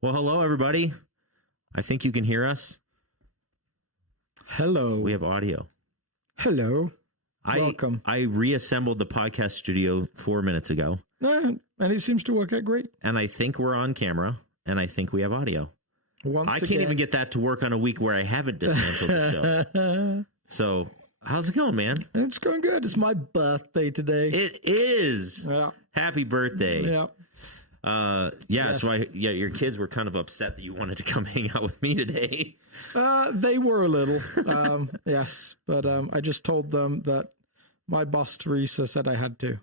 Well, hello, everybody. I think you can hear us. Hello. We have audio. Hello. Welcome. I reassembled the podcast studio 4 minutes ago. And it seems to work out great. And I think we're on camera, and I think we have audio. I can't even get that to work on a week where I haven't dismantled the show. So, how's it going, man? It's going good. It's my birthday today. It is. Yeah. Happy birthday. Yeah. Yes. So your kids were kind of upset that you wanted to come hang out with me today. They were a little, yes, but I just told them that my boss Teresa said I had to.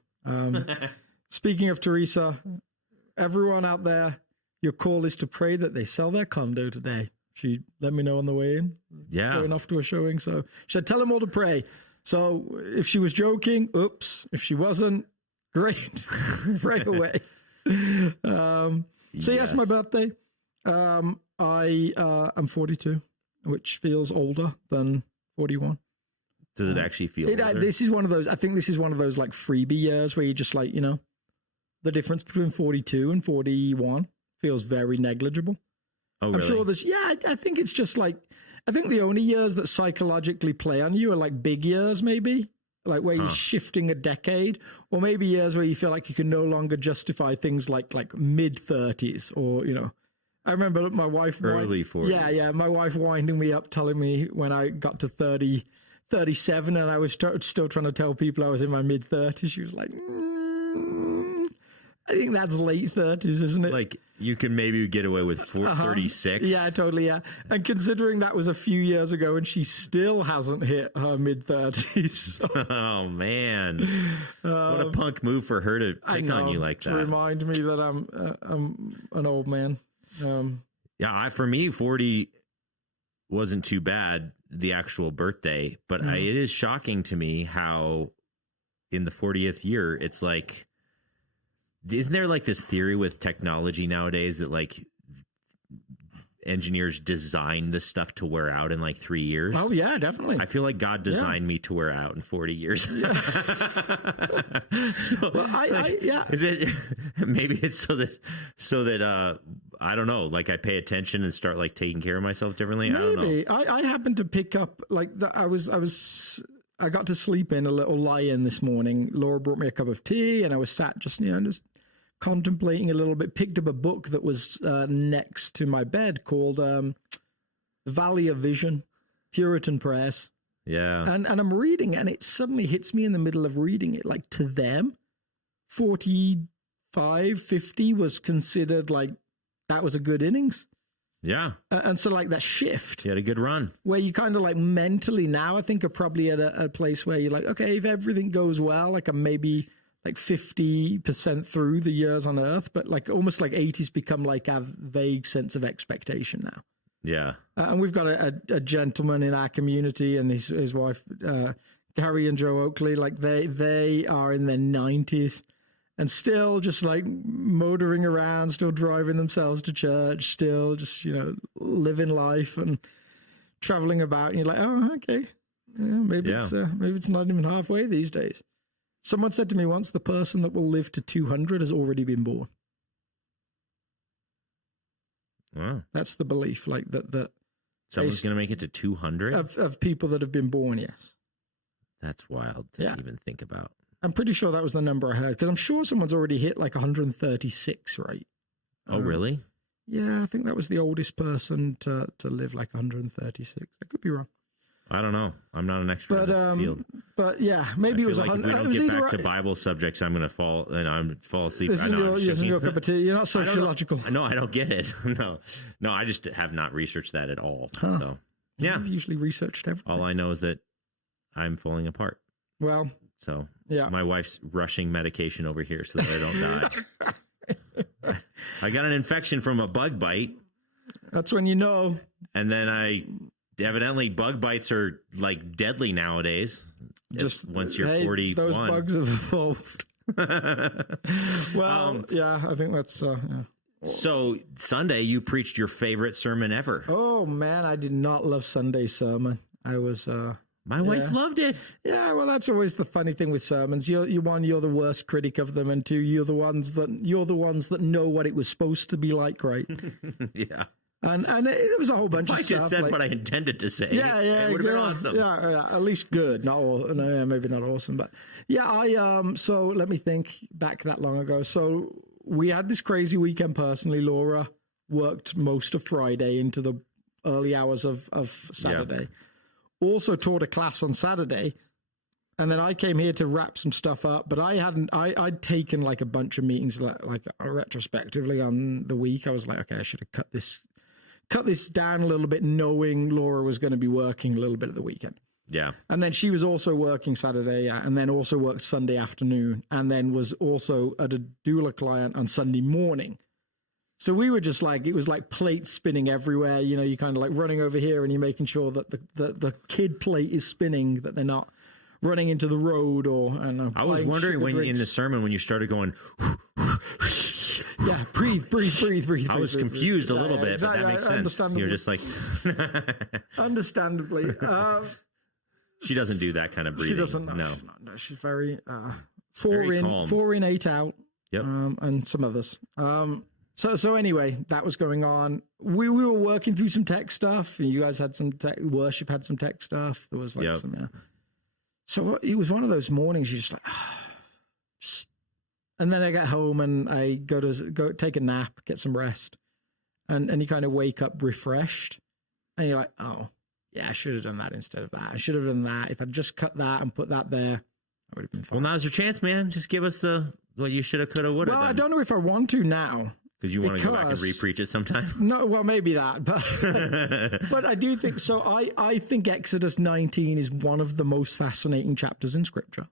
Speaking of Teresa, everyone out there, your call is to pray that they sell their condo today. She let me know on the way in. Yeah, going off to a showing, so she said, "Tell them all to pray." So if she was joking, oops. If she wasn't, great, pray away. Yes, my birthday. I am 42, which feels older than 41. Does it actually feel older? This is one of those, I think this is one of those like freebie years where you just like, the difference between 42 and 41 feels very negligible. Oh, really? I'm sure there's, I think it's just like, I think the only years that psychologically play on you are like big years, maybe. Like where you're shifting a decade, or maybe years where you feel like you can no longer justify things like mid-30s, or, I remember my wife... Early 40s. Yeah, my wife winding me up, telling me when I got to 37, and I was still trying to tell people I was in my mid-30s, she was like, I think that's late 30s, isn't it? Like, you can maybe get away with 36. Yeah, totally, yeah. And considering that was a few years ago and she still hasn't hit her mid-30s. Oh, man. What a punk move for her to pick on you like that. To remind me that I'm an old man. For me, 40 wasn't too bad, the actual birthday. But it is shocking to me how in the 40th year, it's like... Isn't there like this theory with technology nowadays that like engineers design this stuff to wear out in like 3 years? Oh yeah, definitely. I feel like God designed me to wear out in 40 years. Yeah. Is it maybe it's so that I don't know, like I pay attention and start like taking care of myself differently? Maybe. I don't know. I happened to pick up like I got to sleep in a little lie-in this morning. Laura brought me a cup of tea, and I was sat just contemplating a little bit. Picked up a book that was next to my bed called "The Valley of Vision: Puritan Prayers." Yeah, and I'm reading it, and it suddenly hits me in the middle of reading it. Like to them, 45, 50 was considered like that was a good innings. Yeah. And so like that shift. You had a good run. Where you kind of like mentally now I think are probably at a place where you're like, okay, if everything goes well, like I'm maybe like 50% through the years on Earth, but like almost like 80's become like a vague sense of expectation now. Yeah. And we've got a gentleman in our community and his wife, Gary and Joe Oakley, like they are in their 90s. And still just like motoring around, still driving themselves to church, still just, living life and traveling about. And you're like, oh, okay. Maybe it's not even halfway these days. Someone said to me once, the person that will live to 200 has already been born. Wow. That's the belief, like that someone's going to make it to 200? Of people that have been born, yes. That's wild to even think about. I'm pretty sure that was the number I heard, because I'm sure someone's already hit like 136, right? Oh, really? Yeah, I think that was the oldest person to live like 136. I could be wrong. I don't know. I'm not an expert in the field. But yeah, maybe it was 100. If we don't get back to Bible subjects, I'm going to fall asleep. This isn't your cup of tea. You're not sociological. No, I don't get it. No, I just have not researched that at all. Huh. So yeah, I've usually researched everything. All I know is that I'm falling apart. Well. So yeah, my wife's rushing medication over here so that I don't die. I got an infection from a bug bite. That's when you know. And then evidently bug bites are like deadly nowadays. Just once you're 41. Those bugs have evolved. Well, yeah, I think that's... yeah. So Sunday, you preached your favorite sermon ever. Oh, man, I did not love Sunday's sermon. I was... My wife loved it. Yeah, well, that's always the funny thing with sermons. You're the worst critic of them, and two, you're the ones that know what it was supposed to be like, right? Yeah. And it was a whole bunch of stuff. I just said what I intended to say. Yeah, it would have been awesome. Yeah, at least good, not all. No, maybe not awesome, but yeah. So let me think back that long ago. So we had this crazy weekend personally. Laura worked most of Friday into the early hours of Saturday. Yeah. Also taught a class on Saturday. And then I came here to wrap some stuff up, but I'd taken like a bunch of meetings like retrospectively on the week. I was like, okay, I should have cut this down a little bit, knowing Laura was going to be working a little bit at the weekend. Yeah. And then she was also working Saturday, and then also worked Sunday afternoon, and then was also at a doula client on Sunday morning. So we were just like, it was like plates spinning everywhere. You know, you're kind of like running over here and you're making sure that the kid plate is spinning, that they're not running into the road or, I don't know. I was wondering when in the sermon, when you started going, yeah, breathe. I was confused a little bit, exactly, but that makes sense. You're just like, understandably. She doesn't do that kind of breathing. She doesn't. No. She's very, very calm. 4 in, 8 out. Yep. And some others. So anyway, that was going on. We were working through some tech stuff. You guys had some tech, worship had some tech stuff. There was like some, So it was one of those mornings you're just like, and then I get home and I go take a nap, get some rest. And you kind of wake up refreshed. And you're like, oh, yeah, I should have done that instead of that. I should have done that. If I'd just cut that and put that there, I would have been fine. Well, now's your chance, man. Just give us what you should have, could have, would have done. Well, I don't know if I want to now. Because you want to go back and re-preach it sometime? No, well, maybe that. But I do think, so I think Exodus 19 is one of the most fascinating chapters in Scripture.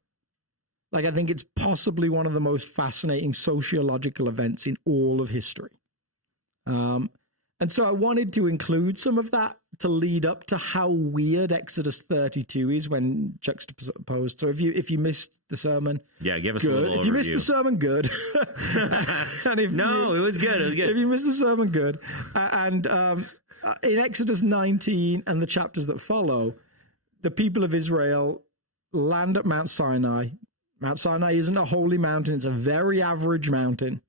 Like, I think it's possibly one of the most fascinating sociological events in all of history. And so I wanted to include some of that to lead up to how weird Exodus 32 is when juxtaposed. So if you missed the sermon, give us good. a little overview. If you missed the sermon, good. And it was good. It was good. If you missed the sermon, good. And in Exodus 19 and the chapters that follow, the people of Israel land at Mount Sinai. Mount Sinai isn't a holy mountain. It's a very average mountain.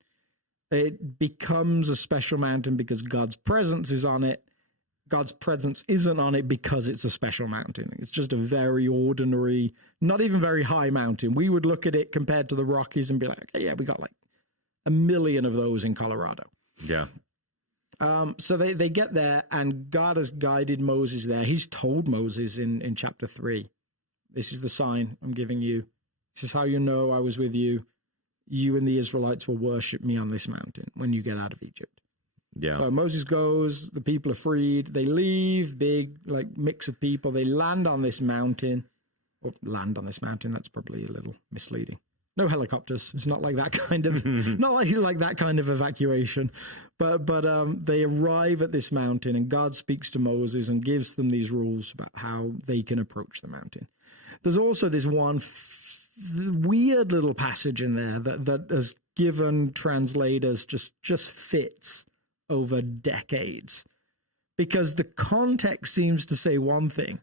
It becomes a special mountain because God's presence is on it. God's presence isn't on it because it's a special mountain. It's just a very ordinary, not even very high mountain. We would look at it compared to the Rockies and be like, okay, yeah, we got like 1 million of those in Colorado. Yeah. So they get there, and God has guided Moses there. He's told Moses in chapter 3, this is the sign I'm giving you. This is how you know I was with you. You and the Israelites will worship me on this mountain when you get out of Egypt. Yeah. So Moses goes, the people are freed, they leave, big like mix of people, they land on this mountain. That's probably a little misleading. No helicopters. It's not like that kind of not like that kind of evacuation. But they arrive at this mountain, and God speaks to Moses and gives them these rules about how they can approach the mountain. There's also this one weird little passage in there that has given translators just fits over decades, because the context seems to say one thing,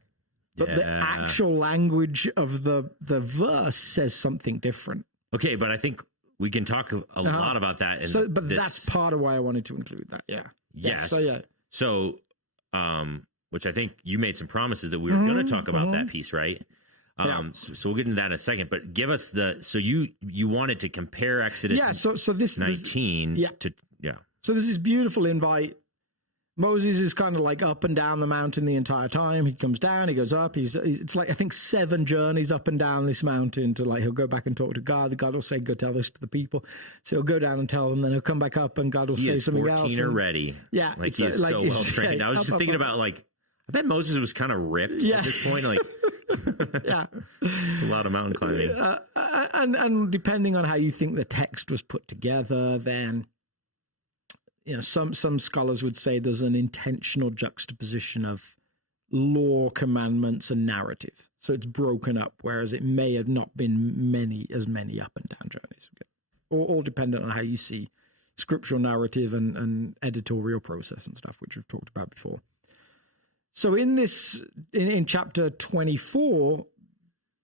but the actual language of the verse says something different. Okay, but I think we can talk a lot about that. But that's part of why I wanted to include that. Yeah. Yes. So which I think you made some promises that we were going to talk about that piece, right? So we'll get into that in a second, but give us so you wanted to compare Exodus so this 19 to So there's this beautiful invite. Moses is kind of like up and down the mountain the entire time. He comes down, he goes up. It's like, I think 7 journeys up and down this mountain to like, he'll go back and talk to God. God will say, go tell this to the people. So he'll go down and tell them, then he'll come back up and God will say something else. 14 already. Yeah. Like he is so well trained. I was just thinking about like, I bet Moses was kind of ripped at this point. Like, yeah, it's a lot of mountain climbing. And depending on how you think the text was put together, then, you know, some scholars would say there's an intentional juxtaposition of law, commandments, and narrative. So it's broken up, whereas it may have not been as many up and down journeys. All dependent on how you see scriptural narrative and editorial process and stuff, which we've talked about before. So in chapter 24,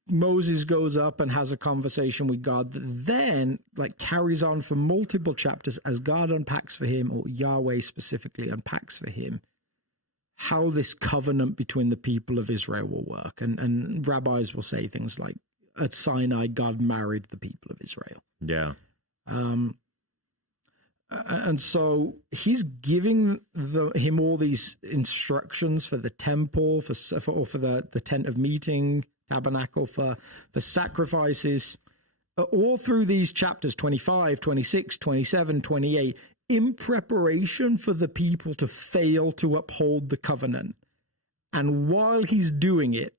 Moses goes up and has a conversation with God that then carries on for multiple chapters as God unpacks for him, or Yahweh specifically unpacks for him, how this covenant between the people of Israel will work. And rabbis will say things like, at Sinai, God married the people of Israel. Yeah. And so he's giving him all these instructions for the temple, for the tent of meeting, tabernacle, for sacrifices, all through these chapters 25, 26, 27, 28, in preparation for the people to fail to uphold the covenant. And while he's doing it,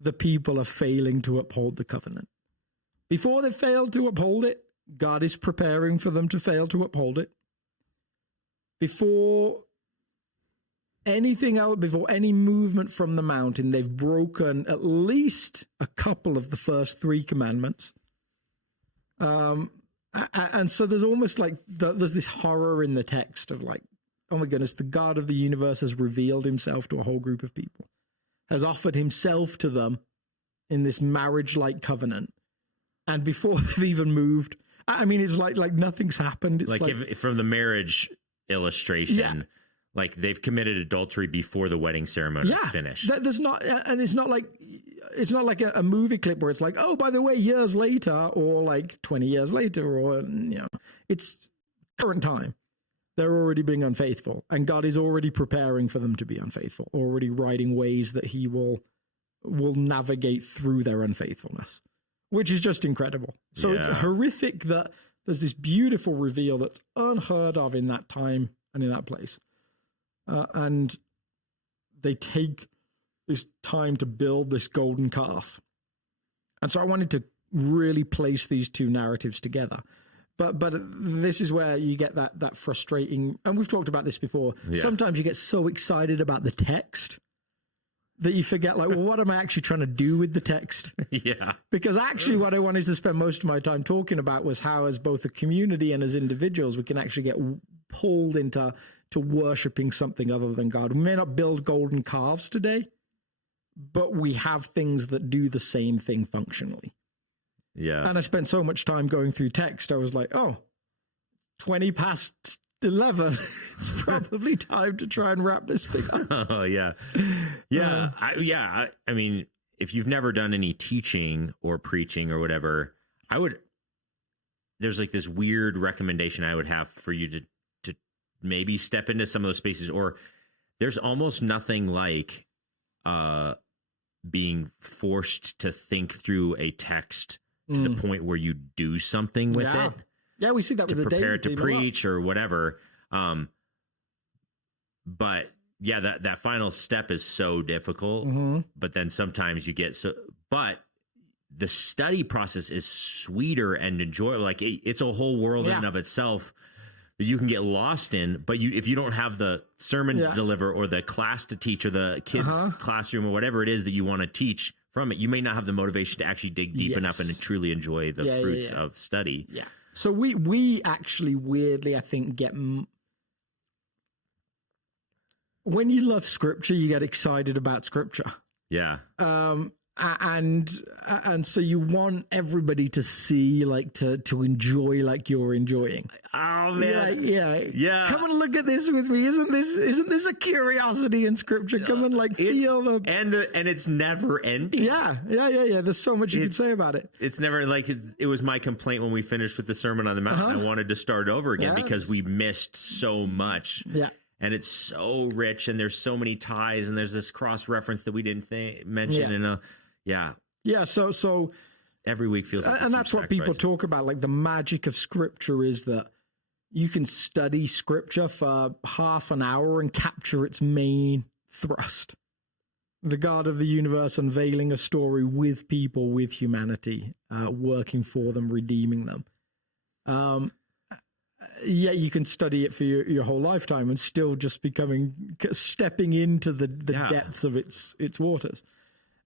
the people are failing to uphold the covenant. Before they fail to uphold it, God is preparing for them to fail to uphold it. Before anything else, before any movement from the mountain, they've broken at least a couple of the first 3 commandments. And so there's almost there's this horror in the text of oh my goodness, the God of the universe has revealed himself to a whole group of people, has offered himself to them in this marriage-like covenant. And before they've even moved, I mean, it's like nothing's happened. It's if from the marriage illustration, they've committed adultery before the wedding ceremony is finished. There's not, and it's not like a movie clip where it's like, oh, by the way, years later, or 20 years later, or it's current time. They're already being unfaithful, and God is already preparing for them to be unfaithful, already writing ways that he will navigate through their unfaithfulness, which is just incredible. So it's horrific that there's this beautiful reveal that's unheard of in that time and in that place. And they take this time to build this golden calf. And so I wanted to really place these two narratives together. But this is where you get that frustrating, and we've talked about this before. Yeah. Sometimes you get so excited about the text that you forget, well, what am I actually trying to do with the text? Yeah. Because actually what I wanted to spend most of my time talking about was how, as both a community and as individuals, we can actually get pulled into worshiping something other than God. We may not build golden calves today, but we have things that do the same thing functionally. Yeah. And I spent so much time going through text, I was like, 20 past 11. It's probably time to try and wrap this thing up. Oh, yeah. Yeah. I mean, if you've never done any teaching or preaching or whatever, there's this weird recommendation I would have for you to maybe step into some of those spaces, or there's almost nothing like being forced to think through a text to the point where you do something with it. Yeah, we see that with the prepare it to preach or whatever. But yeah, that final step is so difficult. Mm-hmm. But then sometimes you get but the study process is sweeter and enjoyable. It's a whole world in and of itself that you can get lost in. But if you don't have the sermon to deliver, or the class to teach, or the kids' classroom, or whatever it is that you want to teach from it, you may not have the motivation to actually dig deep enough and truly enjoy the fruits of study. Yeah. So we actually weirdly, I think, get... When you love Scripture, you get excited about Scripture. Yeah. And so you want everybody to see, to enjoy like you're enjoying. Oh man, yeah. Come and look at this with me. Isn't this a curiosity in Scripture? Come and feel the and it's never ending. Yeah. There's so much you can say about it. It's never it was my complaint when we finished with the Sermon on the Mount. I wanted to start over again because we missed so much. Yeah. And it's so rich, and there's so many ties, and there's this cross reference that we didn't mention, and Yeah, so every week feels like and that's what people talk about. The magic of Scripture is that you can study Scripture for half an hour and capture its main thrust. The God of the universe unveiling a story with people, with humanity, working for them, redeeming them. You can study it for your whole lifetime and still just stepping into the depths of its waters.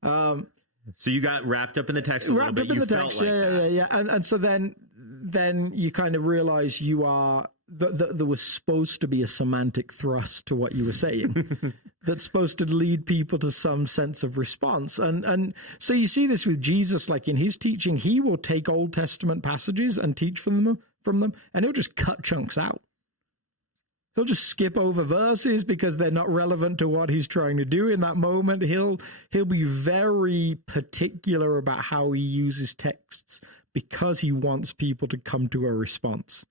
So you got wrapped up in the text a little bit. Yeah. And so then you kind of realize you are that there was supposed to be a semantic thrust to what you were saying. that's supposed to lead people to some sense of response. And so you see this with Jesus, like in his teaching, he will take Old Testament passages and teach from them, and he'll just cut chunks out. He'll just skip over verses because they're not relevant to what he's trying to do in that moment. He'll be very particular about how he uses texts because he wants people to come to a response.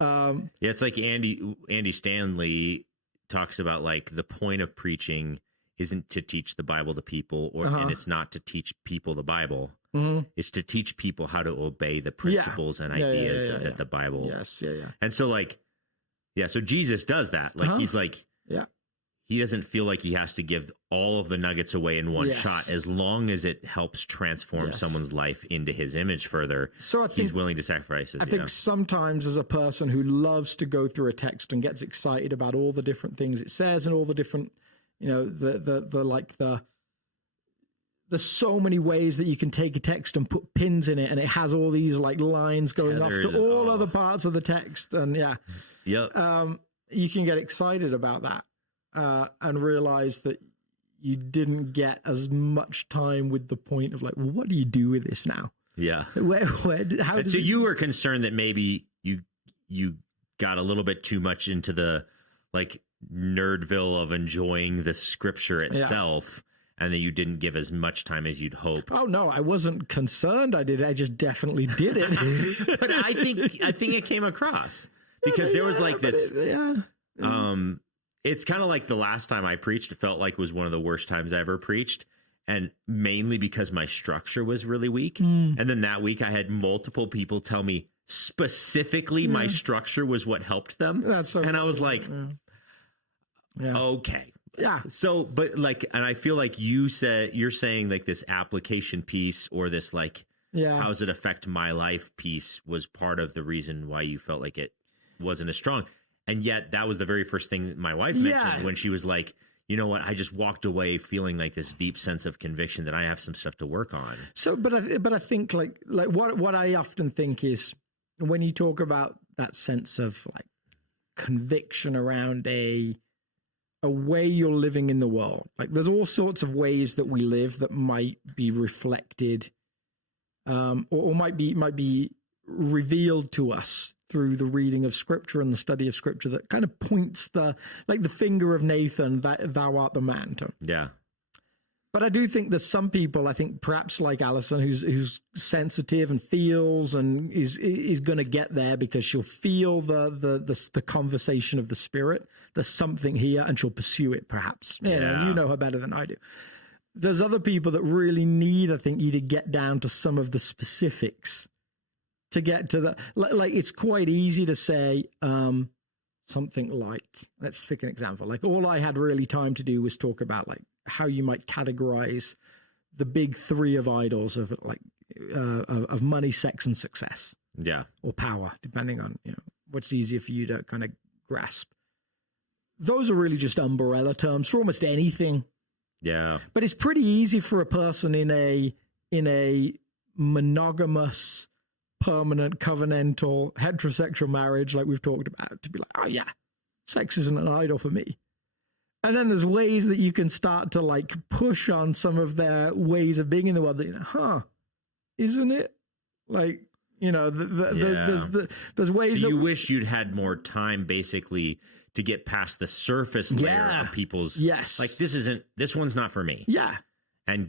Yeah, it's like Andy Stanley talks about, like, the point of preaching isn't to teach the Bible to people, and it's not to teach people the Bible. It's to teach people how to obey the principles and ideas that the Bible. And so, like, so Jesus does that. Like, he's like, he doesn't feel like he has to give all of the nuggets away in one shot, as long as it helps transform someone's life into his image further. So I think he's willing to sacrifice it. I think sometimes, as a person who loves to go through a text and gets excited about all the different things it says and all the different, there's so many ways that you can take a text and put pins in it, and it has all these like lines going off to all other parts of the text, and you can get excited about that. And realize that you didn't get as much time with the point of, like, well, what do you do with this now? Yeah. So you were concerned that maybe you got a little bit too much into the, like, nerdville of enjoying the scripture itself, and that you didn't give as much time as you'd hoped. Oh no, I wasn't concerned. I just definitely did it. But I think it came across because there was like this. It's kind of like the last time I preached, it felt like was one of the worst times I ever preached. And mainly because my structure was really weak. And then that week I had multiple people tell me specifically my structure was what helped them. And I was like, okay. Yeah. So, but like, and I feel like you're saying like this application piece, or this like, how does it affect my life piece, was part of the reason why you felt like it wasn't as strong. And yet that was the very first thing that my wife mentioned when she was like, you know what, I just walked away feeling like this deep sense of conviction that I have some stuff to work on. So, but I think like what I often think is, when you talk about that sense of like conviction around a way you're living in the world, like there's all sorts of ways that we live that might be reflected, or might be revealed to us through the reading of scripture and the study of scripture, that kind of points the finger of Nathan, that thou art the man. Yeah. But I do think there's some people, I think perhaps like Alison, who's sensitive and feels and is going to get there because she'll feel the conversation of the Spirit. There's something here, and she'll pursue it perhaps. You know her better than I do. There's other people that really need, I think, you to get down to some of the specifics, to get to the, like, it's quite easy to say something like, let's pick an example. Like, all I had really time to do was talk about like how you might categorize the big three of idols of like of money, sex, and success. Yeah. Or power, depending on, what's easier for you to kind of grasp. Those are really just umbrella terms for almost anything. Yeah. But it's pretty easy for a person in a monogamous, permanent, covenantal, heterosexual marriage, like we've talked about, to be like, oh yeah, sex isn't an idol for me. And then there's ways that you can start to like push on some of their ways of being in the world that, isn't it? Like, there's ways so that you wish you'd had more time basically to get past the surface layer of people's, like, this one's not for me. Yeah. And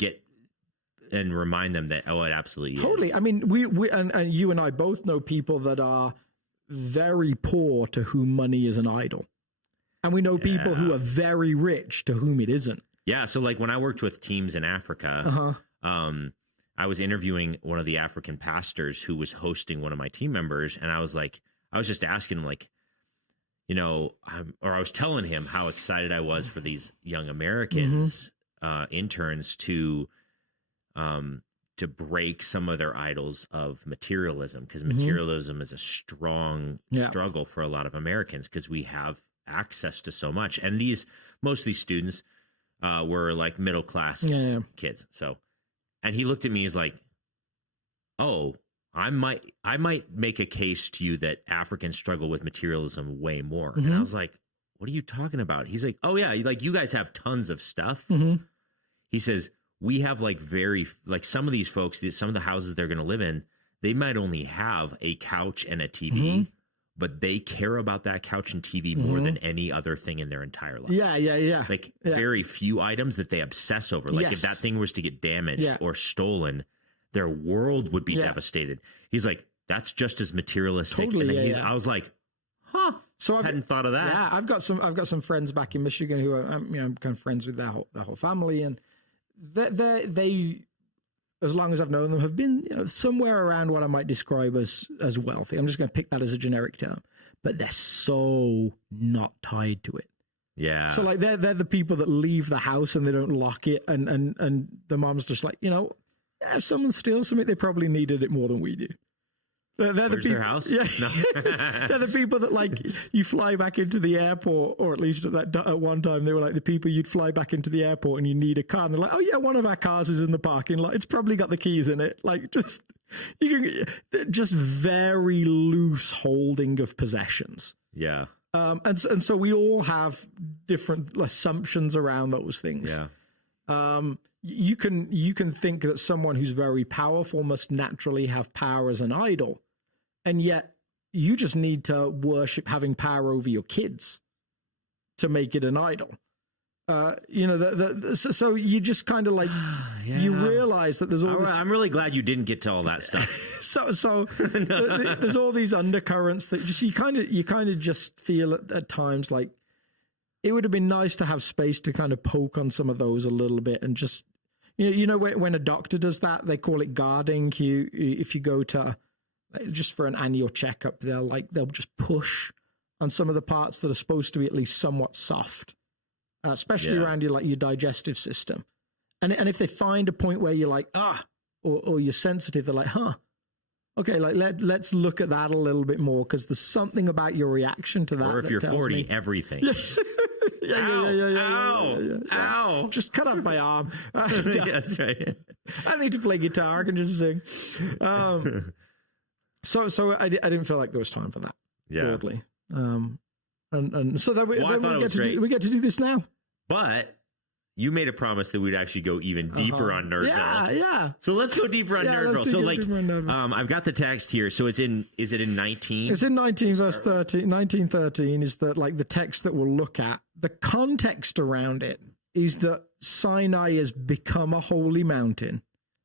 remind them that, it absolutely totally is. I mean, we and you and I both know people that are very poor to whom money is an idol. And we know people who are very rich to whom it isn't. Yeah. So like when I worked with teams in Africa, I was interviewing one of the African pastors who was hosting one of my team members. And I was just asking him, like, I was telling him how excited I was for these young Americans, interns to break some of their idols of materialism, because materialism is a strong struggle for a lot of Americans, because we have access to so much. And most of these students were like middle class kids. So, and he looked at me, he's like, oh, I might make a case to you that Africans struggle with materialism way more. And I was like, what are you talking about? He's like, oh yeah, like you guys have tons of stuff. He says, we have like some of these folks, some of the houses they're going to live in, they might only have a couch and a TV, but they care about that couch and TV more than any other thing in their entire life. Yeah. Like very few items that they obsess over. Like if that thing was to get damaged or stolen, their world would be devastated. He's like, that's just as materialistic. Totally, I was like, huh. So I hadn't thought of that. Yeah, I've got some friends back in Michigan who are, I'm kind of friends with their whole family, and they as long as I've known them, have been somewhere around what I might describe as wealthy. I'm just going to pick that as a generic term, but they're so not tied to it. Yeah. So like they're the people that leave the house and they don't lock it, and the mom's just like, if someone steals something, they probably needed it more than we do. They're the people, their house? Yeah. No. They're the people that, like, you fly back into the airport, or at least at one time, they were like the people you'd fly back into the airport and you need a car. And they're like, oh, yeah, one of our cars is in the parking lot. It's probably got the keys in it. Like, just very loose holding of possessions. Yeah. And so we all have different assumptions around those things. Yeah. You can think that someone who's very powerful must naturally have power as an idol. And yet you just need to worship having power over your kids to make it an idol. So you just kind of like, you realize that there's all this. I'm really glad you didn't get to all that stuff. There's all these undercurrents that just, you kind of just feel at times like it would have been nice to have space to kind of poke on some of those a little bit, and just, when a doctor does that, they call it guarding. If you go to just for an annual checkup, they'll just push on some of the parts that are supposed to be at least somewhat soft, especially around your digestive system. And if they find a point where you're like, or you're sensitive, they're like, okay, like let's look at that a little bit more, because there's something about your reaction to that. Or if you're 40, everything. Ow. Just cut off my arm. That's right. I need to play guitar. I can just sing. So I didn't feel like there was time for that. Yeah. Broadly. And so that we get to do this now. But you made a promise that we'd actually go even deeper on Nerdville. Yeah. So let's go deeper on Nerdville. So I've got the text here. So is it in 19? It's in 19 verse 13. 19:13 is the text that we'll look at. The context around it is that Sinai has become a holy mountain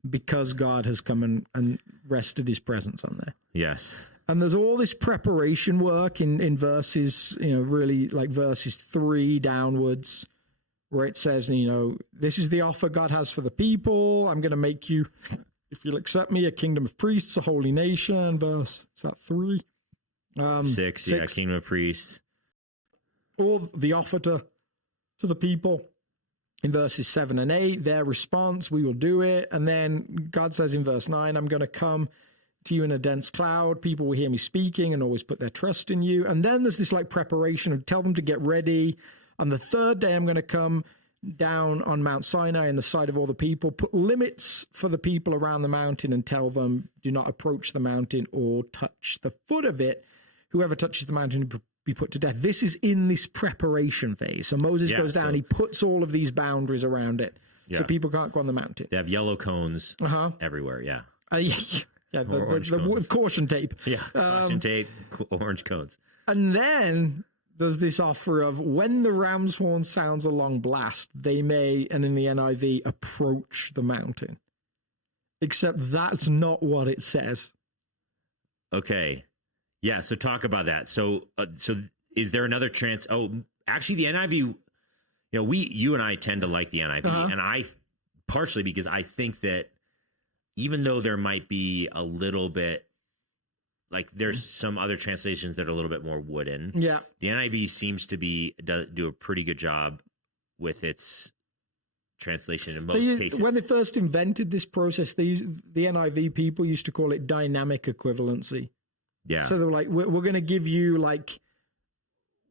because God has come and rested his presence on there. Yes. And there's all this preparation work in verses, really like verses 3 downwards, where it says, this is the offer God has for the people. I'm going to make you, if you'll accept me, a kingdom of priests, a holy nation. Verse, is that 3? 6, yeah, kingdom of priests. All the offer to the people in verses 7 and 8, their response, we will do it. And then God says in verse 9, I'm going to come to you in a dense cloud. People will hear me speaking and always put their trust in you. And then there's this preparation of tell them to get ready. On the third day, I'm going to come down on Mount Sinai in the sight of all the people, put limits for the people around the mountain, and tell them, do not approach the mountain or touch the foot of it. Whoever touches the mountain will be put to death. This is in this preparation phase. So Moses goes down, he puts all of these boundaries around it, so people can't go on the mountain. They have yellow cones everywhere, yeah. The caution tape. Yeah, caution tape, orange cones. And then there's this offer of when the ram's horn sounds a long blast, they may, and in the NIV, approach the mountain. Except that's not what it says. Okay. Yeah, so talk about that. So is there another chance? Oh, actually, the NIV, you and I tend to like the NIV, and I, partially because I think that even though there might be a little bit, like there's some other translations that are a little bit more wooden. Yeah. The NIV seems to do a pretty good job with its translation in most cases. When they first invented this process, the NIV people used to call it dynamic equivalency. Yeah. So they were like, we're going to give you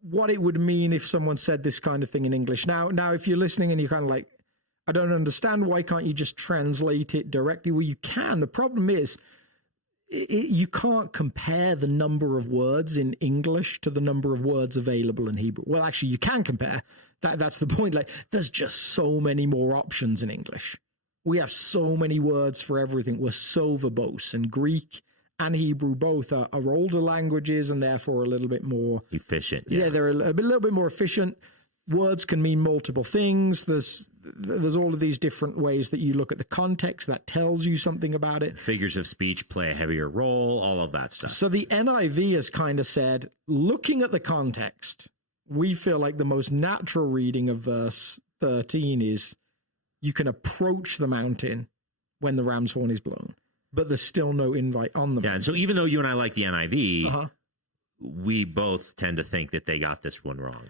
what it would mean if someone said this kind of thing in English. Now, if you're listening and you're kind of like, I don't understand, why can't you just translate it directly? Well, you can. The problem is, you can't compare the number of words in English to the number of words available in Hebrew. Well, actually, you can compare. That's the point. Like, there's just so many more options in English. We have so many words for everything. We're so verbose, and Greek and Hebrew both are older languages and therefore a little bit more efficient. Yeah, they're a little bit more efficient. Words can mean multiple things. There's all of these different ways that you look at the context that tells you something about it. Figures of speech play a heavier role, all of that stuff. So the NIV has kind of said, looking at the context, we feel like the most natural reading of verse 13 is, you can approach the mountain when the ram's horn is blown, but there's still no invite on the mountain. And so even though you and I like the NIV, we both tend to think that they got this one wrong.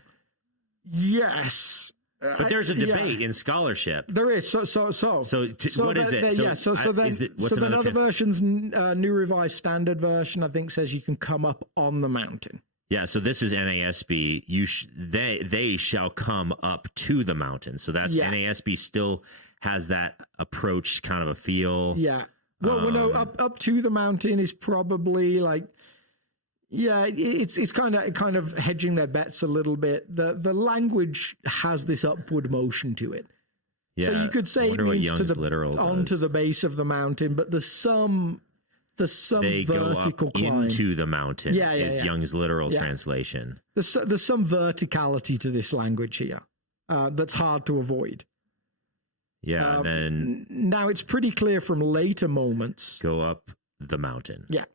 Yes. But there's a debate in scholarship. There is. What is it? Then other versions, New Revised Standard Version, I think, says you can come up on the mountain. Yeah, so this is NASB. They shall come up to the mountain. So that's NASB still has that approach kind of a feel. Yeah. Well, no, up to the mountain is probably like, yeah, it's kind of hedging their bets a little bit. The language has this upward motion to it. Yeah, so you could say it means onto the base of the mountain, but there's some they vertical go up climb into the mountain. Is Young's literal translation. There's some verticality to this language here that's hard to avoid. Yeah, then now it's pretty clear from later moments. Go up the mountain. Yeah.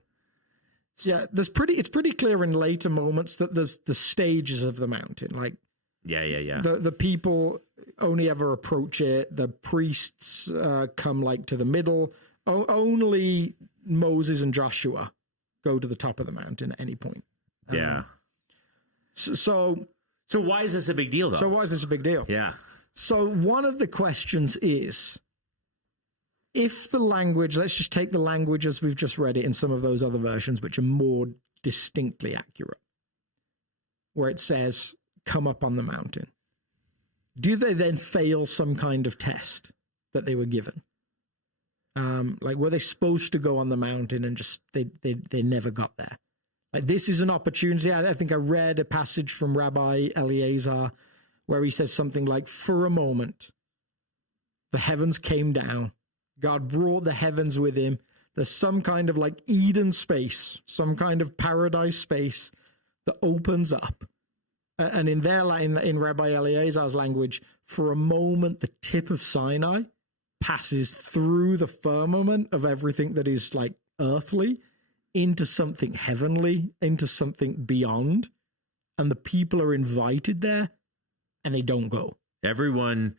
Yeah, it's pretty clear in later moments that there's the stages of the mountain. Like, the people only ever approach it. The priests come like to the middle. Only Moses and Joshua go to the top of the mountain at any point. So why is this a big deal, though? So why is this a big deal? Yeah. So one of the questions is, if the language, let's just take the language as we've just read it in some of those other versions, which are more distinctly accurate, where it says, come up on the mountain. Do they then fail some kind of test that they were given? Like, were they supposed to go on the mountain and just, they never got there? Like, this is an opportunity. I think I read a passage from Rabbi Eliezer where he says something like, for a moment, the heavens came down. God brought the heavens with him. There's some kind of like Eden space, some kind of paradise space that opens up. And in Rabbi Eliezer's language, for a moment, the tip of Sinai passes through the firmament of everything that is like earthly into something heavenly, into something beyond. And the people are invited there and they don't go. Everyone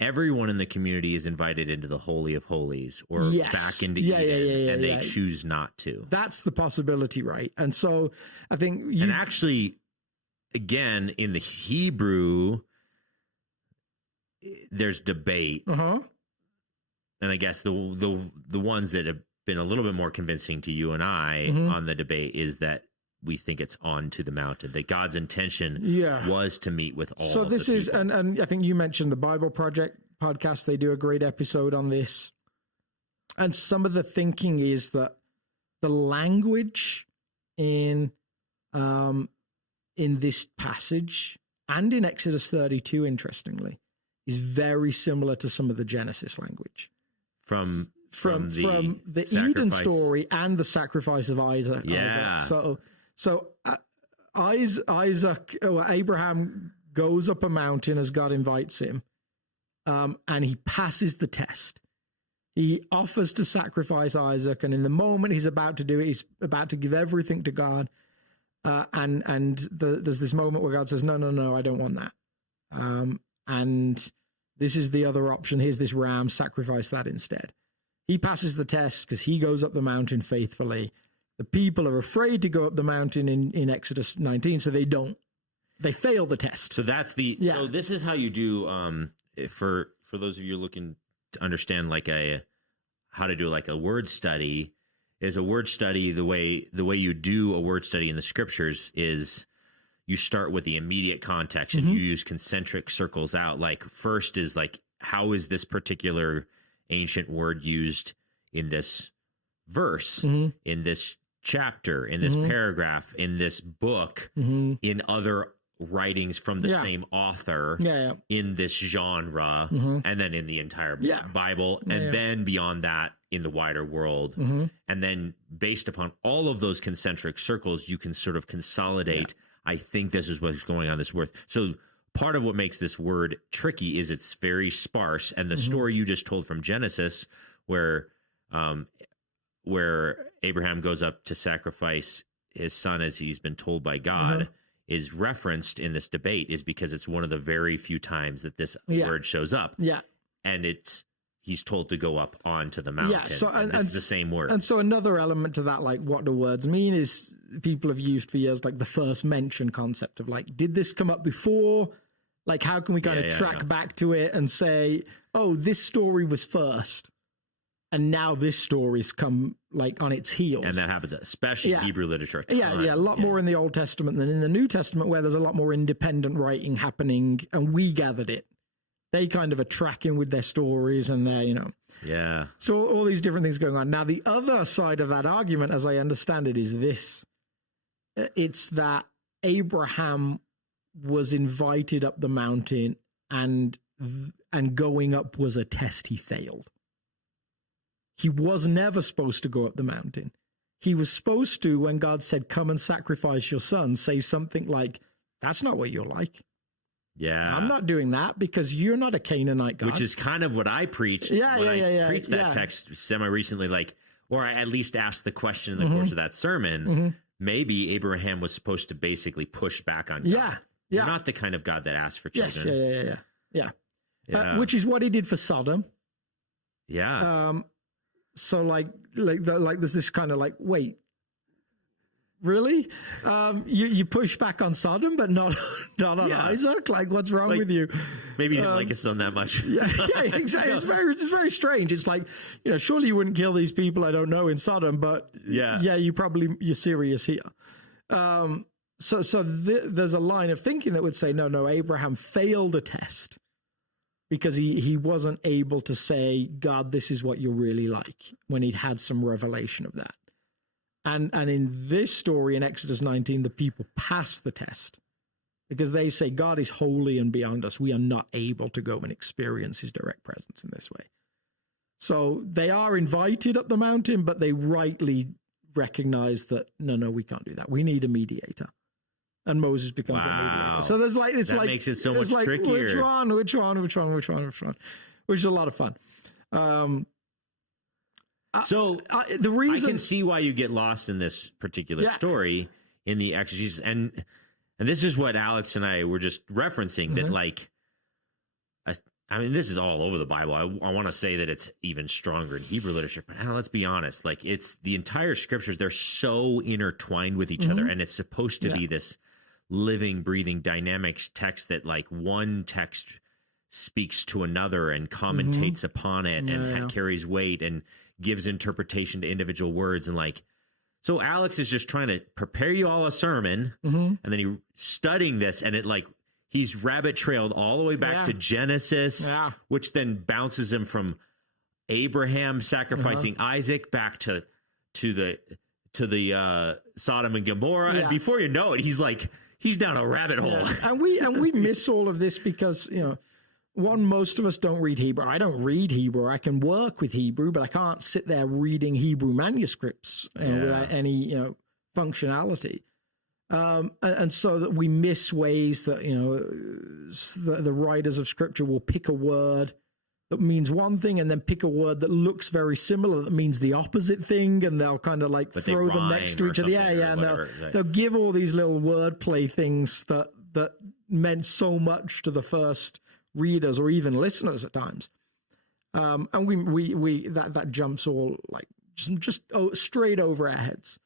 in the community is invited into the Holy of Holies or back into Eden, and they choose not to. That's the possibility, right? And so I think and actually, again, in the Hebrew, there's debate. And I guess the ones that have been a little bit more convincing to you and I on the debate is that we think it's on to the mountain, that God's intention was to meet with all so of this the is people. And I think you mentioned the Bible Project podcast. They do a great episode on this, and some of the thinking is that the language in this passage and in Exodus 32, interestingly, is very similar to some of the Genesis language from the Eden story and the sacrifice of Isaac. So Abraham goes up a mountain as God invites him, and he passes the test. He offers to sacrifice Isaac, and in the moment he's about to do it, he's about to give everything to God, there's this moment where God says, no, I don't want that. And this is the other option. Here's this ram, sacrifice that instead. He passes the test because he goes up the mountain faithfully. The people are afraid to go up the mountain in Exodus 19, so they don't. They fail the test. So that's so this is how you do, for those of you looking to understand how to do like a word study, is a word study, the way you do a word study in the scriptures is you start with the immediate context and you use concentric circles out. Like, first is like, how is this particular ancient word used in this verse, in this chapter, in this paragraph, in this book, in other writings from the same author, in this genre, and then in the entire Bible, and then beyond that in the wider world. And then based upon all of those concentric circles, you can sort of consolidate, I think this is what's going on this word. So part of what makes this word tricky is it's very sparse. And the story you just told from Genesis, where Abraham goes up to sacrifice his son as he's been told by God, is referenced in this debate, is because it's one of the very few times that this word shows up. And he's told to go up onto the mountain. And this is the same word. And so another element to that, like what the words mean, is people have used for years like the first mention concept of like, did this come up before? Like, how can we kind of track back to it and say, oh, this story was first, and now this story's come like on its heels. And that happens, especially in Hebrew literature. A lot more in the Old Testament than in the New Testament, where there's a lot more independent writing happening, and we gathered it. They kind of are tracking with their stories and their, So all these different things going on. Now, the other side of that argument, as I understand it, is this. It's that Abraham was invited up the mountain, and going up was a test he failed. He was never supposed to go up the mountain. He was supposed to, when God said, come and sacrifice your son, say something like, that's not what you're like. I'm not doing that because you're not a Canaanite God. Which is kind of what I preached when I preached that text semi-recently, like, or I at least asked the question in the course of that sermon. Maybe Abraham was supposed to basically push back on God. You're not the kind of God that asks for children. Which is what he did for Sodom. So like there's this kind of like, wait, really? You push back on Sodom, but not on Isaac? Like, what's wrong with you? Maybe you didn't like his son that much. Exactly. It's very strange. It's like, surely you wouldn't kill these people I don't know in Sodom, but you're serious here. So there's a line of thinking that would say, no, Abraham failed a test because he wasn't able to say, God, this is what you're really like, when he'd had some revelation of that. And in this story in Exodus 19, the people pass the test because they say, God is holy and beyond us. We are not able to go and experience his direct presence in this way. So they are invited up the mountain, but they rightly recognize that, no, we can't do that. We need a mediator. And Moses becomes that mediator. So there's like, that makes it so much trickier. Which one? Which is a lot of fun. The reason I can see why you get lost in this particular story in the exegesis, and this is what Alex and I were just referencing, that like, I mean, this is all over the Bible. I want to say that it's even stronger in Hebrew literature, but let's be honest, like, it's the entire scriptures, they're so intertwined with each other, and it's supposed to be this living, breathing, dynamic text that like one text speaks to another and commentates upon it and carries weight and gives interpretation to individual words. And like, so Alex is just trying to prepare you all a sermon, and then he's studying this, and it like, he's rabbit trailed all the way back to Genesis, which then bounces him from Abraham sacrificing Isaac back to the Sodom and Gomorrah. And before you know it, he's down a rabbit hole. And we miss all of this because, most of us don't read Hebrew. I don't read Hebrew. I can work with Hebrew, but I can't sit there reading Hebrew manuscripts without any, functionality. And so that we miss ways that, the writers of scripture will pick a word that means one thing and then pick a word that looks very similar that means the opposite thing, and they'll kind of like throw them next to each other. And they'll give all these little wordplay things that meant so much to the first readers or even listeners at times. And we that jumps all like just straight over our heads.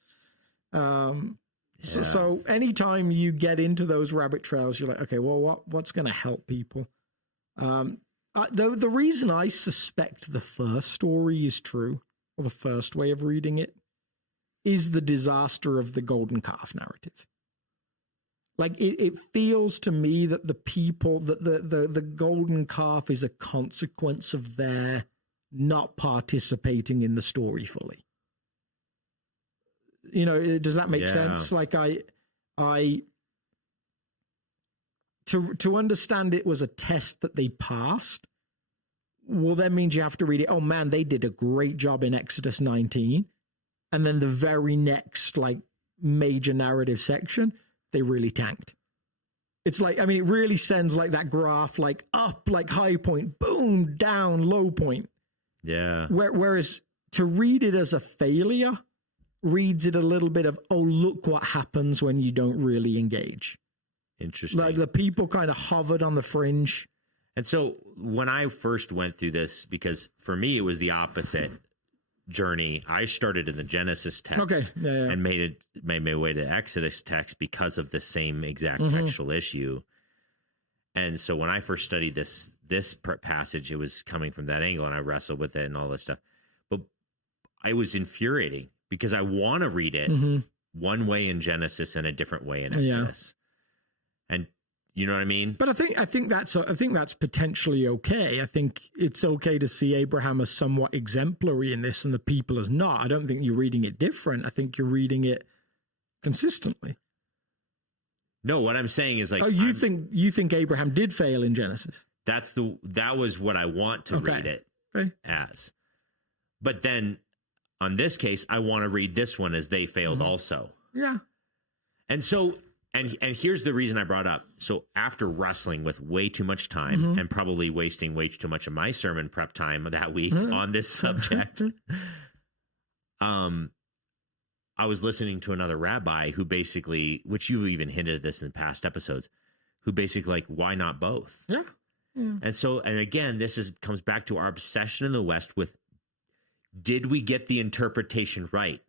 So anytime you get into those rabbit trails, you're like, okay, well, what's going to help people? The reason I suspect the first story is true, or the first way of reading it, is the disaster of the golden calf narrative. Like, it feels to me that the people, that the golden calf is a consequence of their not participating in the story fully. does that make sense? Like to understand it was a test that they passed, well, that means you have to read it. Oh man, they did a great job in Exodus 19. And then the very next like major narrative section, they really tanked. It's like, I mean, it really sends like that graph, like up, like high point, boom, down, low point. Yeah. Whereas to read it as a failure reads it a little bit of, oh, look what happens when you don't really engage. Interesting. Like the people kind of hovered on the fringe. And so when I first went through this, because for me it was the opposite journey. I started in the Genesis text and made my way to Exodus text because of the same exact textual issue. And so when I first studied this passage, it was coming from that angle, and I wrestled with it and all this stuff. But I was infuriating because I want to read it one way in Genesis and a different way in Exodus. And you know what I mean? But I think that's potentially okay. I think it's okay to see Abraham as somewhat exemplary in this and the people as not. I don't think you're reading it different. I think you're reading it consistently. No, what I'm saying is like, oh, you think Abraham did fail in Genesis? That was what I want to read it as. But then on this case, I want to read this one as they failed also. Yeah. And so, and here's the reason I brought up. So after wrestling with way too much time and probably wasting way too much of my sermon prep time that week on this subject, I was listening to another rabbi who basically, which you've even hinted at this in past episodes, who basically like, why not both? Yeah. And so, and again, comes back to our obsession in the West with, did we get the interpretation right?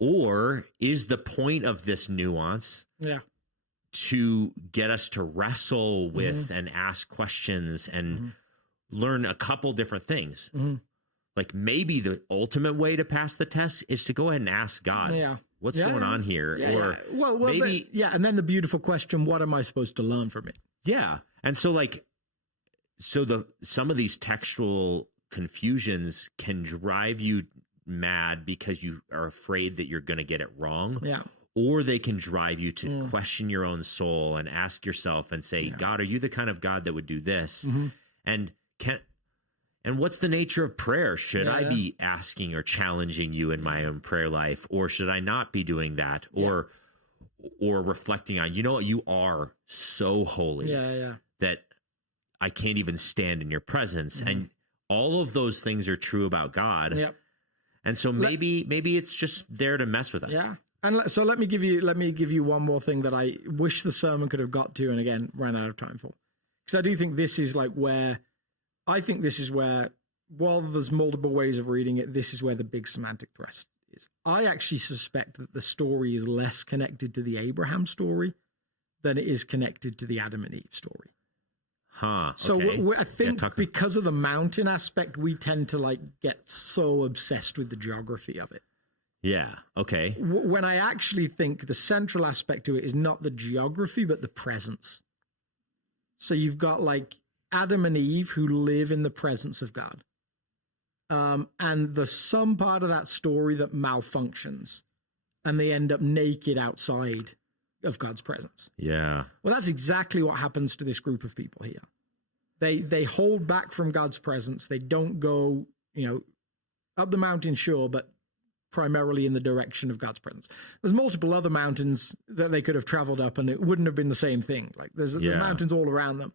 Or is the point of this nuance to get us to wrestle with and ask questions and learn a couple different things? Like maybe the ultimate way to pass the test is to go ahead and ask God, what's going on here? Or well, maybe, and then the beautiful question, what am I supposed to learn from it? Yeah. And so like, some of these textual confusions can drive you mad because you are afraid that you're going to get it wrong. Yeah. Or they can drive you to question your own soul and ask yourself and say, God, are you the kind of God that would do this? And what's the nature of prayer? Should I be asking or challenging you in my own prayer life, or should I not be doing that? Or reflecting on, you know what, you are so holy that I can't even stand in your presence. And all of those things are true about God. And so maybe it's just there to mess with us. Yeah. And so let me give you one more thing that I wish the sermon could have got to, and again ran out of time for. Because I do think this is like where while there's multiple ways of reading it, this is where the big semantic thrust is. I actually suspect that the story is less connected to the Abraham story than it is connected to the Adam and Eve story. Okay. So I think because of the mountain aspect, we tend to like get so obsessed with the geography of it. Yeah. Okay. When I actually think the central aspect to it is not the geography, but the presence. So you've got like Adam and Eve who live in the presence of God. And there's some part of that story that malfunctions and they end up naked outside of God's presence. Yeah. Well, that's exactly what happens to this group of people here. They hold back from God's presence. They don't go, up the mountain, sure, but primarily in the direction of God's presence. There's multiple other mountains that they could have traveled up and it wouldn't have been the same thing. Like there's mountains all around them,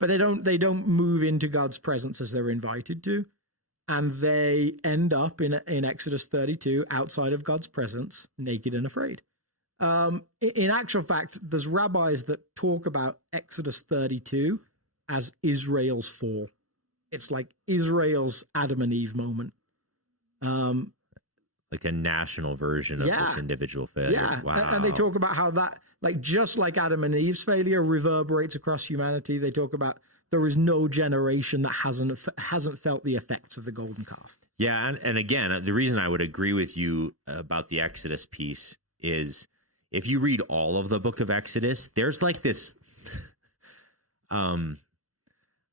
but they don't move into God's presence as they're invited to. And they end up in Exodus 32 outside of God's presence, naked and afraid. In actual fact, there's rabbis that talk about Exodus 32 as Israel's fall. It's like Israel's Adam and Eve moment. Like a national version of this individual failure. Yeah. Wow. And they talk about how that, like, just like Adam and Eve's failure reverberates across humanity, they talk about there is no generation that hasn't felt the effects of the golden calf. Yeah. And again, the reason I would agree with you about the Exodus piece is if you read all of the book of Exodus, there's like this, and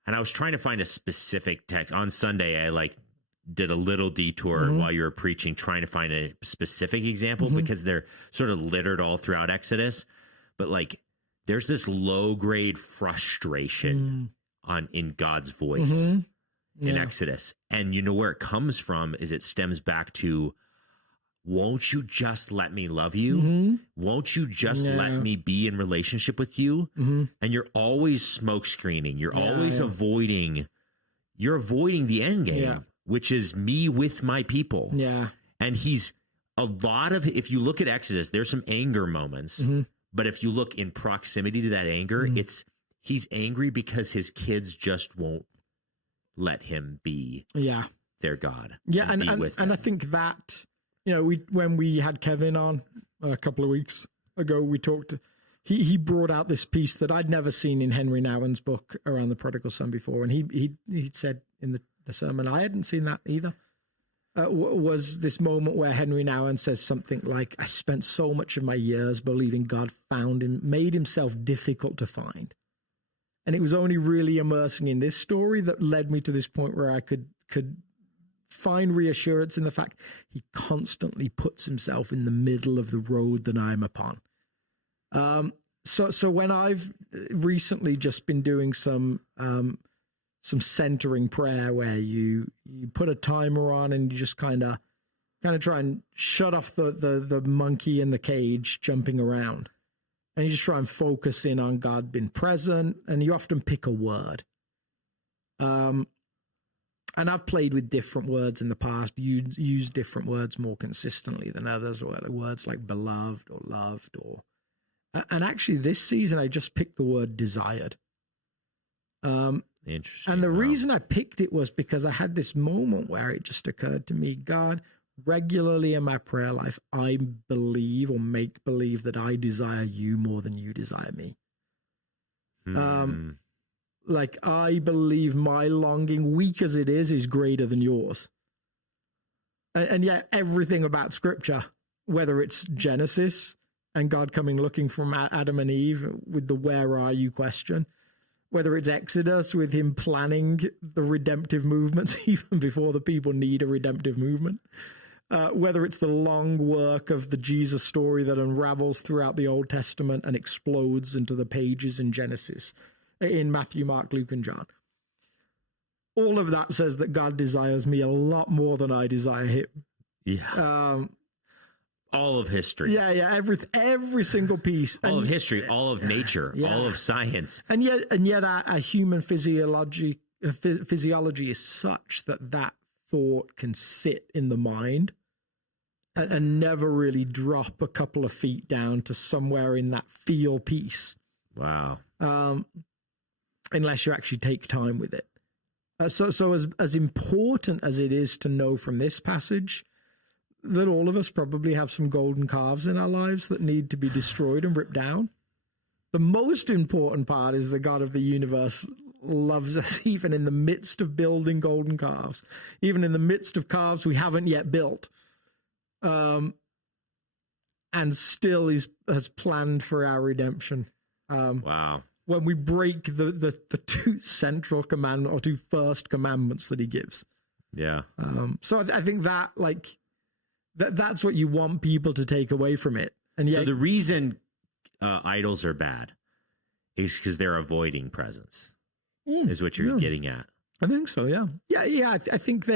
I was trying to find a specific text on Sunday. I like did a little detour while you were preaching, trying to find a specific example because they're sort of littered all throughout Exodus. But like, there's this low grade frustration in God's voice in Exodus. And you know where it comes from is it stems back to, won't you just let me love you? Won't you just let me be in relationship with you? And you're always smoke screening. You're always avoiding the end game, which is me with my people. Yeah. And he's if you look at Exodus, there's some anger moments, but if you look in proximity to that anger, he's angry because his kids just won't let him be their God. Yeah. And I think that, you know, when we had Kevin on a couple of weeks ago, we talked, he brought out this piece that I'd never seen in Henry Nouwen's book around the prodigal son before. And he said in the sermon, I hadn't seen that either, was this moment where Henry Nouwen says something like, I spent so much of my years believing God made himself difficult to find. And it was only really immersing in this story that led me to this point where I could find reassurance in the fact he constantly puts himself in the middle of the road that I'm upon. So when I've recently just been doing some centering prayer where you put a timer on and you just kind of try and shut off the monkey in the cage jumping around, and you just try and focus in on God being present, and you often pick a word. And I've played with different words in the past, used different words more consistently than others, or words like beloved or loved. And actually this season I just picked the word desired. Interesting. And the reason I picked it was because I had this moment where it just occurred to me, God, regularly in my prayer life, I believe or make believe that I desire you more than you desire me. Like, I believe my longing, weak as it is greater than yours. And yet everything about Scripture, whether it's Genesis and God coming looking from Adam and Eve with the where are you question, whether it's Exodus with him planning the redemptive movements even before the people need a redemptive movement, whether it's the long work of the Jesus story that unravels throughout the Old Testament and explodes into the pages in Genesis, in Matthew, Mark, Luke, and John. All of that says that God desires me a lot more than I desire him. Yeah. All of history. Yeah. Every single piece. All of history, all of nature, all of science. And yet our human physiology is such that thought can sit in the mind and never really drop a couple of feet down to somewhere in that feel piece. Wow. Unless you actually take time with it. So as important as it is to know from this passage that all of us probably have some golden calves in our lives that need to be destroyed and ripped down, the most important part is the God of the universe loves us even in the midst of building golden calves, even in the midst of calves we haven't yet built, and still has planned for our redemption. Wow. When we break the two central two first commandments that he gives. Yeah. So I think that that's what you want people to take away from it. And yet, so the reason idols are bad is because they're avoiding presence, is what you're getting at. I think so, yeah. Yeah. I think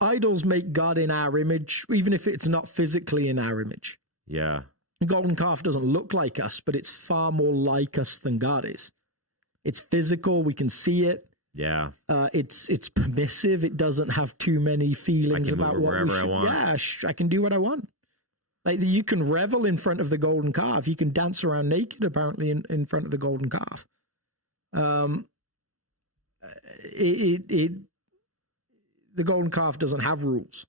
idols make God in our image, even if it's not physically in our image. Yeah. The golden calf doesn't look like us, but it's far more like us than God is. It's physical. We can see it. Yeah. It's permissive. It doesn't have too many feelings about what we should. I want. Yeah, I can do what I want. Like, you can revel in front of the golden calf. You can dance around naked, apparently, in front of the golden calf. The golden calf doesn't have rules,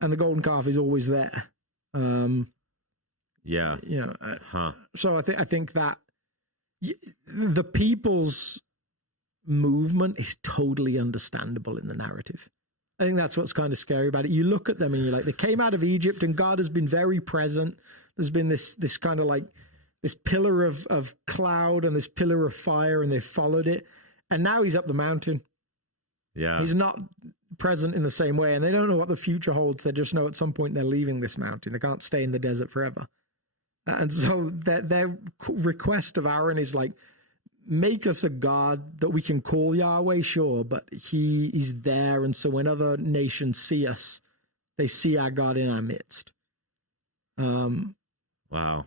and the golden calf is always there. Yeah. So I think that the people's movement is totally understandable in the narrative. I think that's what's kind of scary about it. You look at them and you're like, they came out of Egypt and God has been very present. There's been this kind of like this pillar of cloud and this pillar of fire, and they followed it. And now he's up the mountain. Yeah. He's not present in the same way, and they don't know what the future holds. They just know at some point they're leaving this mountain. They can't stay in the desert forever. And so their request of Aaron is like, make us a God that we can call Yahweh, sure, but he is there. And so when other nations see us, they see our God in our midst. Wow.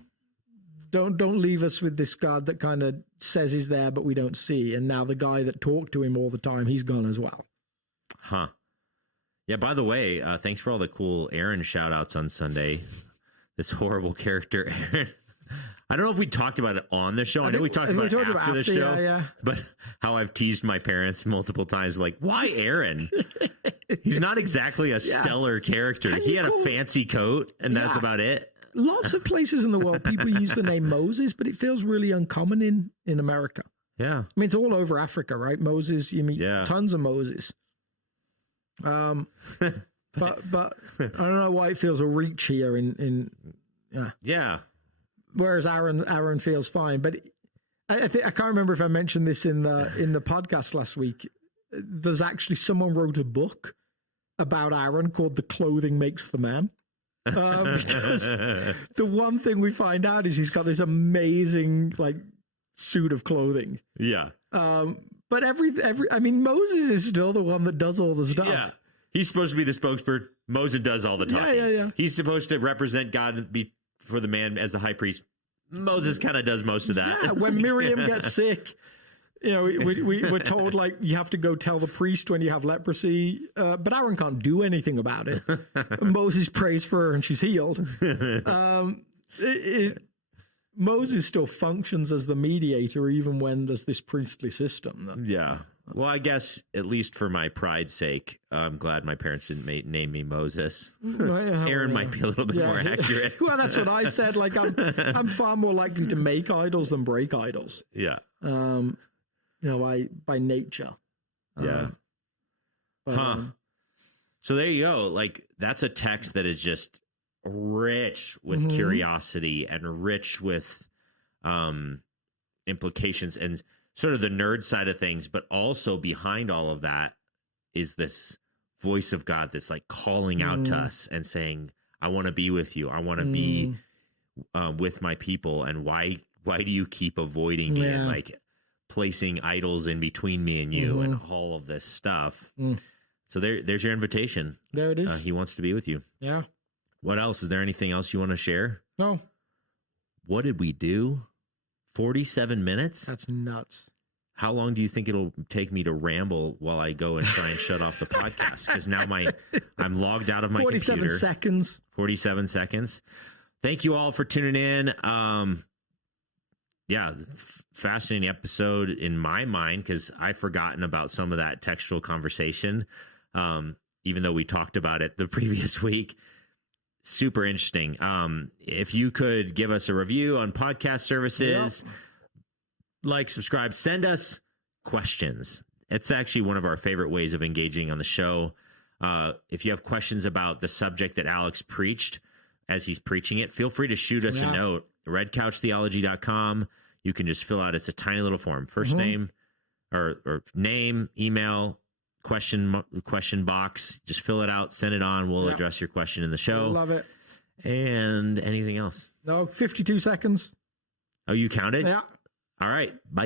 Don't leave us with this God that kind of says he's there, but we don't see. And now the guy that talked to him all the time, he's gone as well. Huh. Yeah, by the way, thanks for all the cool Aaron shout outs on Sunday. This horrible character, Aaron. I don't know if we talked about it on the show. I know we talked about it after the show. Yeah. But how I've teased my parents multiple times, like, why Aaron? He's not exactly a stellar character. He had a fancy coat, and that's about it. Lots of places in the world, people use the name Moses, but it feels really uncommon in America. Yeah. I mean, it's all over Africa, right? Moses, you meet tons of Moses. But I don't know why it feels a reach here Yeah. Whereas Aaron feels fine. But I can't remember if I mentioned this in the podcast last week. There's actually someone wrote a book about Aaron called "The Clothing Makes the Man." Because the one thing we find out is he's got this amazing like suit of clothing. Yeah. But I mean, Moses is still the one that does all the stuff. Yeah. He's supposed to be the spokesperson. Moses does all the talking. Yeah. He's supposed to represent God and be for the man as the high priest. Moses kind of does most of that. Yeah, when Miriam gets sick, we're told like you have to go tell the priest when you have leprosy, but Aaron can't do anything about it. Moses prays for her and she's healed. Moses still functions as the mediator even when there's this priestly system. Yeah. Well, I guess at least for my pride's sake, I'm glad my parents didn't name me Moses. Aaron might be a little bit more accurate. Well, that's what I said. Like I'm far more likely to make idols than break idols. Yeah. By nature. Yeah. So there you go. Like that's a text that is just rich with curiosity and rich with implications and sort of the nerd side of things, but also behind all of that is this voice of God that's like calling out to us and saying, I want to be with you. I want to be with my people. And why do you keep avoiding me and like placing idols in between me and you and all of this stuff? So there's your invitation. There it is. He wants to be with you. Yeah. What else? Is there anything else you want to share? No. What did we do? 47 minutes? That's nuts. How long do you think it'll take me to ramble while I go and try and shut off the podcast? Because now I'm logged out of my 47 computer. 47 seconds. Thank you all for tuning in. Fascinating episode in my mind because I've forgotten about some of that textual conversation, even though we talked about it the previous week. Super interesting. If you could give us a review on podcast services, like, subscribe, send us questions. It's actually one of our favorite ways of engaging on the show. If you have questions about the subject that Alex preached as he's preaching it, feel free to shoot us a note. redcouchtheology.com. You can just fill out, it's a tiny little form. First name or name, email, question box. Just fill it out, send it on. We'll address your question in the show. Love it. And anything else? No, 52 seconds. Oh, you counted? Yeah. All right. Bye.